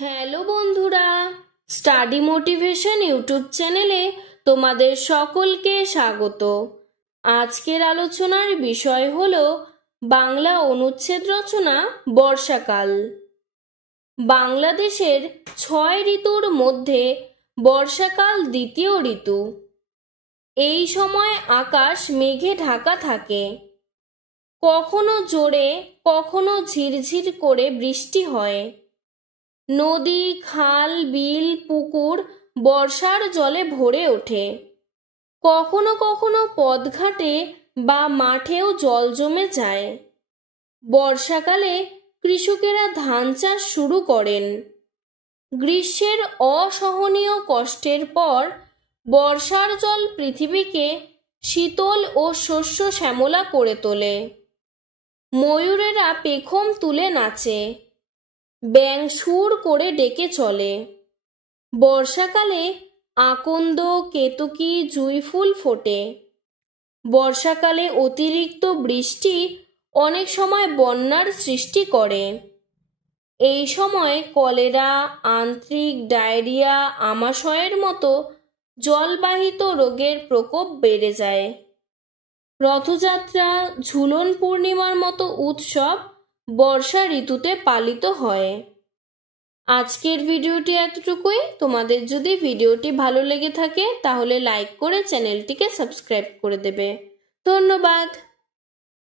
Hello বন্ধুরা, study motivation YouTube চ্যানেলে তোমাদের সকলকে স্বাগত। আজকের আলোচনার বিষয় হলো বাংলা অনুচ্ছেদ রচনা বর্ষাকাল। বাংলাদেশের 6 ঋতুর মধ্যে বর্ষাকাল দ্বিতীয় ঋতু। এই সময় আকাশ মেঘে ঢাকা থাকে। কখনো জোরে কখনো ঝিরঝির করে বৃষ্টি হয়। নদী, খাল, বিল, পুকুর বর্ষার জলে ভরে ওঠে। কখনো কখনো পথঘাটে বা মাঠেও জল জমে যায়। বর্ষাকালে কৃষকেরা ধান চাষ শুরু করেন। গ্রীষ্মের অসহনীয় কষ্টের পর বর্ষার জল পৃথিবীকে শীতল ও শস্য শ্যামলা করে তোলে। ময়ূরেরা পেখম তুলে নাচে। ব্যাঙ সুর করে ডেকে চলে। বর্ষাকালে আকন্দ, কেতকী, জুঁইফুল ফোটে। বর্ষাকালে অতিরিক্ত বৃষ্টি অনেক সময় বন্যার সৃষ্টি করে। এই সময় কলেরা, আন্ত্রিক, ডায়রিয়া, আমাশয়ের মতো জলবাহিত রোগের প্রকোপ বেড়ে যায়। রথযাত্রা, ঝুলন পূর্ণিমার মতো উৎসব বর্ষা ঋতুতে পালিত হয়। আজকের ভিডিওটি এতটুকুই। তোমাদের যদি ভিডিওটি ভালো লেগে থাকে তাহলে লাইক করে চ্যানেলটিকে সাবস্ক্রাইব করে দেবে। ধন্যবাদ।